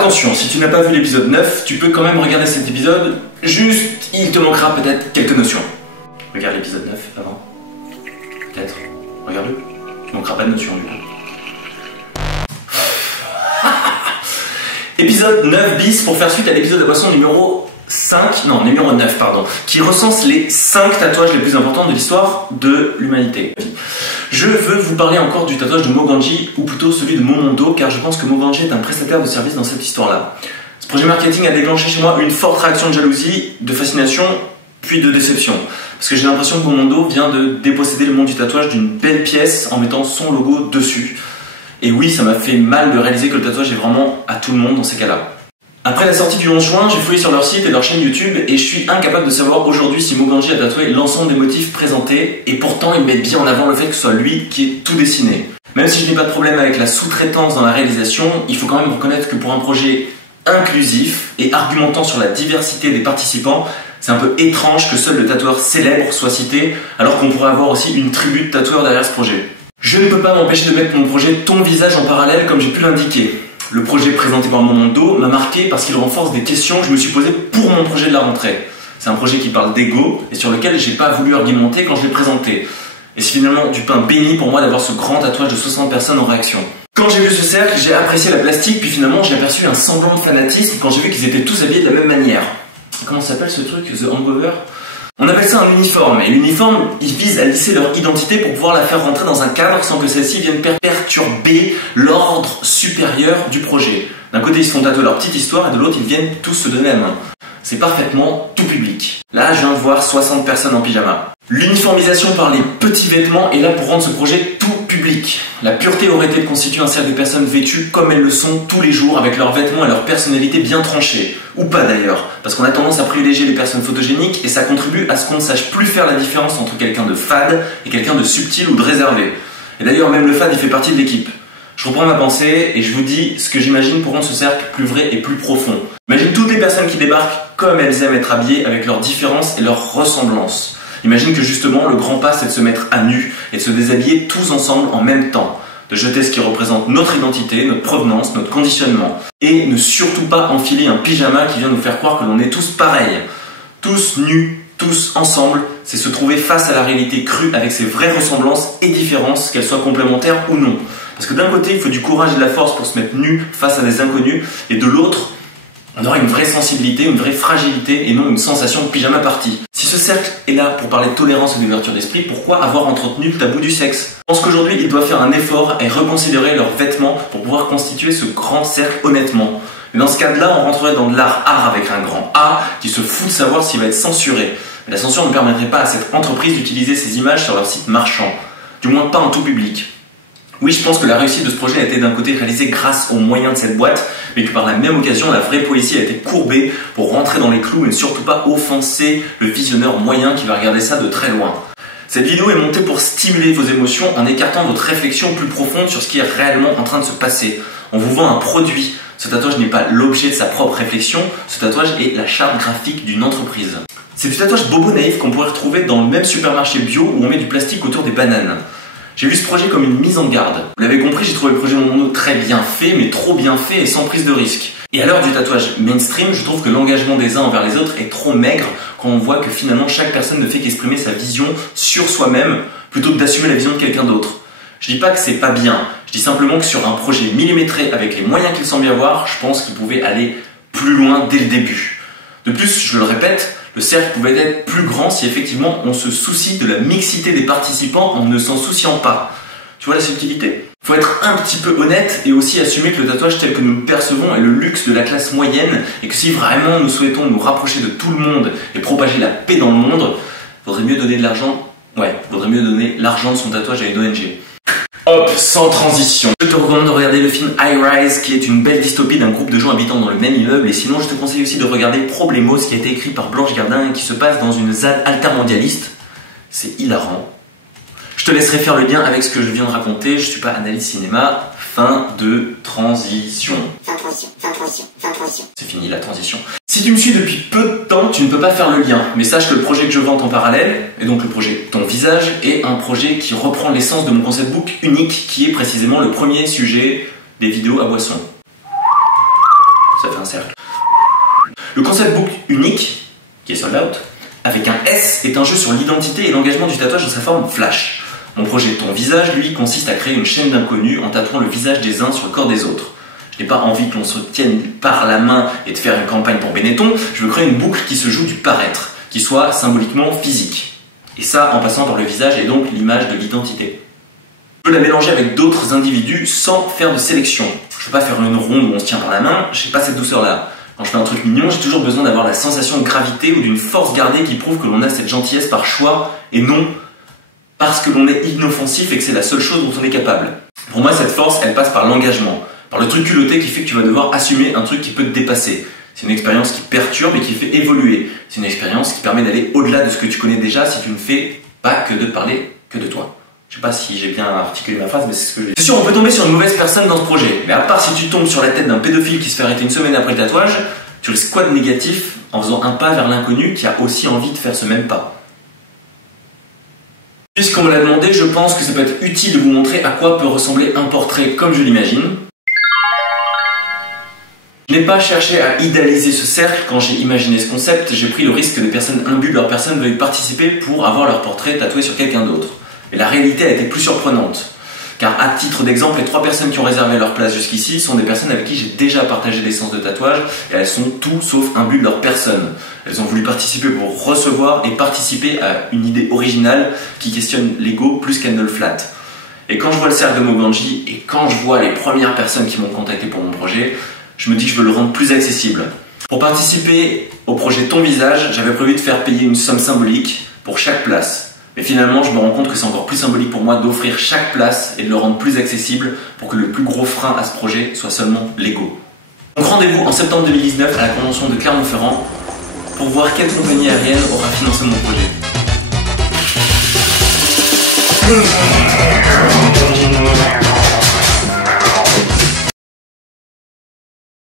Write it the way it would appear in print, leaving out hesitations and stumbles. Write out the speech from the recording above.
attention, si tu n'as pas vu l'épisode 9, tu peux quand même regarder cet épisode, juste il te manquera peut-être quelques notions. Regarde l'épisode 9 avant. Peut-être. Regarde-le. Tu manqueras pas de notions du coup. Épisode 9 bis pour faire suite à l'épisode de boisson numéro 5, non numéro 9 pardon, qui recense les 5 tatouages les plus importants de l'histoire de l'humanité. Je veux vous parler encore du tatouage de Moganji, ou plutôt celui de Momondo, car je pense que Moganji est un prestataire de service dans cette histoire-là. Ce projet marketing a déclenché chez moi une forte réaction de jalousie, de fascination, puis de déception. Parce que j'ai l'impression que Momondo vient de déposséder le monde du tatouage d'une belle pièce en mettant son logo dessus. Et oui, ça m'a fait mal de réaliser que le tatouage est vraiment à tout le monde dans ces cas-là. Après la sortie du 11 juin, j'ai fouillé sur leur site et leur chaîne YouTube et je suis incapable de savoir aujourd'hui si Moganji a tatoué l'ensemble des motifs présentés, et pourtant ils mettent bien en avant le fait que ce soit lui qui ait tout dessiné. Même si je n'ai pas de problème avec la sous-traitance dans la réalisation, il faut quand même reconnaître que pour un projet inclusif et argumentant sur la diversité des participants, c'est un peu étrange que seul le tatoueur célèbre soit cité, alors qu'on pourrait avoir aussi une tribu de tatoueurs derrière ce projet. Je ne peux pas m'empêcher de mettre mon projet Ton Visage en parallèle comme j'ai pu l'indiquer. Le projet présenté par Momondo m'a marqué parce qu'il renforce des questions que je me suis posées pour mon projet de la rentrée. C'est un projet qui parle d'ego et sur lequel j'ai pas voulu argumenter quand je l'ai présenté. Et c'est finalement du pain béni pour moi d'avoir ce grand tatouage de 60 personnes en réaction. Quand j'ai vu ce cercle, j'ai apprécié la plastique, puis finalement j'ai aperçu un semblant de fanatisme quand j'ai vu qu'ils étaient tous habillés de la même manière. Comment s'appelle ce truc, The Hangover ? On appelle ça un uniforme, et l'uniforme, il vise à lisser leur identité pour pouvoir la faire rentrer dans un cadre sans que celle-ci vienne perturber l'ordre supérieur du projet. D'un côté, ils se font tatouer leur petite histoire, et de l'autre, ils viennent tous se donner la main. C'est parfaitement tout public. Là, je viens de voir 60 personnes en pyjama. L'uniformisation par les petits vêtements est là pour rendre ce projet tout public. La pureté aurait été de constituer un cercle de personnes vêtues comme elles le sont tous les jours, avec leurs vêtements et leur personnalité bien tranchées. Ou pas d'ailleurs, parce qu'on a tendance à privilégier les personnes photogéniques et ça contribue à ce qu'on ne sache plus faire la différence entre quelqu'un de fade et quelqu'un de subtil ou de réservé. Et d'ailleurs, même le fade, il fait partie de l'équipe. Je reprends ma pensée et je vous dis ce que j'imagine pour rendre ce cercle plus vrai et plus profond. Imagine toutes les personnes qui débarquent comme elles aiment être habillées, avec leurs différences et leurs ressemblances. Imagine que justement le grand pas c'est de se mettre à nu et de se déshabiller tous ensemble en même temps, de jeter ce qui représente notre identité, notre provenance, notre conditionnement, et ne surtout pas enfiler un pyjama qui vient nous faire croire que l'on est tous pareils. Tous nus, tous ensemble, c'est se trouver face à la réalité crue avec ses vraies ressemblances et différences, qu'elles soient complémentaires ou non. Parce que d'un côté, il faut du courage et de la force pour se mettre nu face à des inconnus, et de l'autre, on aura une vraie sensibilité, une vraie fragilité et non une sensation de pyjama party. Si ce cercle est là pour parler de tolérance et d'ouverture d'esprit, pourquoi avoir entretenu le tabou du sexe ? Je pense qu'aujourd'hui, ils doivent faire un effort et reconsidérer leurs vêtements pour pouvoir constituer ce grand cercle honnêtement. Mais dans ce cas-là, on rentrerait dans de l'art avec un grand A qui se fout de savoir s'il va être censuré. Mais la censure ne permettrait pas à cette entreprise d'utiliser ces images sur leur site marchand. Du moins pas en tout public. Oui, je pense que la réussite de ce projet a été d'un côté réalisée grâce aux moyens de cette boîte, mais que par la même occasion, la vraie poésie a été courbée pour rentrer dans les clous et ne surtout pas offenser le visionneur moyen qui va regarder ça de très loin. Cette vidéo est montée pour stimuler vos émotions en écartant votre réflexion plus profonde sur ce qui est réellement en train de se passer. On vous vend un produit. Ce tatouage n'est pas l'objet de sa propre réflexion, ce tatouage est la charte graphique d'une entreprise. C'est du tatouage bobo naïf qu'on pourrait retrouver dans le même supermarché bio où on met du plastique autour des bananes. J'ai vu ce projet comme une mise en garde. Vous l'avez compris, j'ai trouvé le projet Momondo très bien fait, mais trop bien fait et sans prise de risque. Et à l'heure du tatouage mainstream, je trouve que l'engagement des uns envers les autres est trop maigre quand on voit que finalement chaque personne ne fait qu'exprimer sa vision sur soi-même plutôt que d'assumer la vision de quelqu'un d'autre. Je dis pas que c'est pas bien, je dis simplement que sur un projet millimétré avec les moyens qu'il semble y avoir, je pense qu'il pouvait aller plus loin dès le début. De plus, je le répète, le cercle pouvait être plus grand si effectivement on se soucie de la mixité des participants en ne s'en souciant pas. Tu vois la subtilité ? Faut être un petit peu honnête et aussi assumer que le tatouage tel que nous le percevons est le luxe de la classe moyenne et que si vraiment nous souhaitons nous rapprocher de tout le monde et propager la paix dans le monde, vaudrait mieux donner de l'argent. Ouais, vaudrait mieux donner l'argent de son tatouage à une ONG. Hop, sans transition. Je te recommande de regarder le film High Rise, qui est une belle dystopie d'un groupe de gens habitant dans le même immeuble. Et sinon, je te conseille aussi de regarder Problemos, qui a été écrit par Blanche Gardin et qui se passe dans une ZAD altermondialiste. C'est hilarant. Je te laisserai faire le lien avec ce que je viens de raconter. Je suis pas analyste cinéma. Fin de transition. C'est fini la transition. Si tu me suis depuis peu de temps, tu ne peux pas faire le lien. Mais sache que le projet que je vante en parallèle, et donc le projet Ton Visage, est un projet qui reprend l'essence de mon concept book unique, qui est précisément le premier sujet des vidéos à boisson. un cercle. Le concept book unique, qui est sold out, avec un S, est un jeu sur l'identité et l'engagement du tatouage dans sa forme flash. Mon projet Ton Visage, lui, consiste à créer une chaîne d'inconnus en tatouant le visage des uns sur le corps des autres. Je n'ai pas envie que l'on se tienne par la main et de faire une campagne pour Benetton, je veux créer une boucle qui se joue du paraître, qui soit symboliquement physique. Et ça, en passant par le visage et donc l'image de l'identité. Je peux la mélanger avec d'autres individus sans faire de sélection. Je ne veux pas faire une ronde où on se tient par la main, je n'ai pas cette douceur-là. Quand je fais un truc mignon, j'ai toujours besoin d'avoir la sensation de gravité ou d'une force gardée qui prouve que l'on a cette gentillesse par choix et non parce que l'on est inoffensif et que c'est la seule chose dont on est capable. Pour moi, cette force, elle passe par l'engagement, par le truc culotté qui fait que tu vas devoir assumer un truc qui peut te dépasser. C'est une expérience qui perturbe et qui fait évoluer. C'est une expérience qui permet d'aller au-delà de ce que tu connais déjà si tu ne fais pas que de parler que de toi. Je sais pas si j'ai bien articulé ma phrase, mais c'est ce que j'ai dit. C'est sûr, on peut tomber sur une mauvaise personne dans ce projet. Mais à part si tu tombes sur la tête d'un pédophile qui se fait arrêter une semaine après le tatouage, tu risques quoi de négatif en faisant un pas vers l'inconnu qui a aussi envie de faire ce même pas? Puisqu'on me l'a demandé, je pense que ça peut être utile de vous montrer à quoi peut ressembler un portrait comme je l'imagine. Je n'ai pas cherché à idéaliser ce cercle quand j'ai imaginé ce concept, j'ai pris le risque que des personnes imbues de leur personne veuillent participer pour avoir leur portrait tatoué sur quelqu'un d'autre. Mais la réalité a été plus surprenante. Car à titre d'exemple, les 3 personnes qui ont réservé leur place jusqu'ici sont des personnes avec qui j'ai déjà partagé des séances de tatouage et elles sont tout sauf imbues de leur personne. Elles ont voulu participer pour recevoir et participer à une idée originale qui questionne l'ego plus qu'elle ne le flatte. Et quand je vois le cercle de Moganji et quand je vois les premières personnes qui m'ont contacté pour mon projet, je me dis que je veux le rendre plus accessible. Pour participer au projet Ton Visage, j'avais prévu de faire payer une somme symbolique pour chaque place. Mais finalement, je me rends compte que c'est encore plus symbolique pour moi d'offrir chaque place et de le rendre plus accessible pour que le plus gros frein à ce projet soit seulement l'ego. Donc rendez-vous en septembre 2019 à la convention de Clermont-Ferrand pour voir quelle compagnie aérienne aura financé mon projet.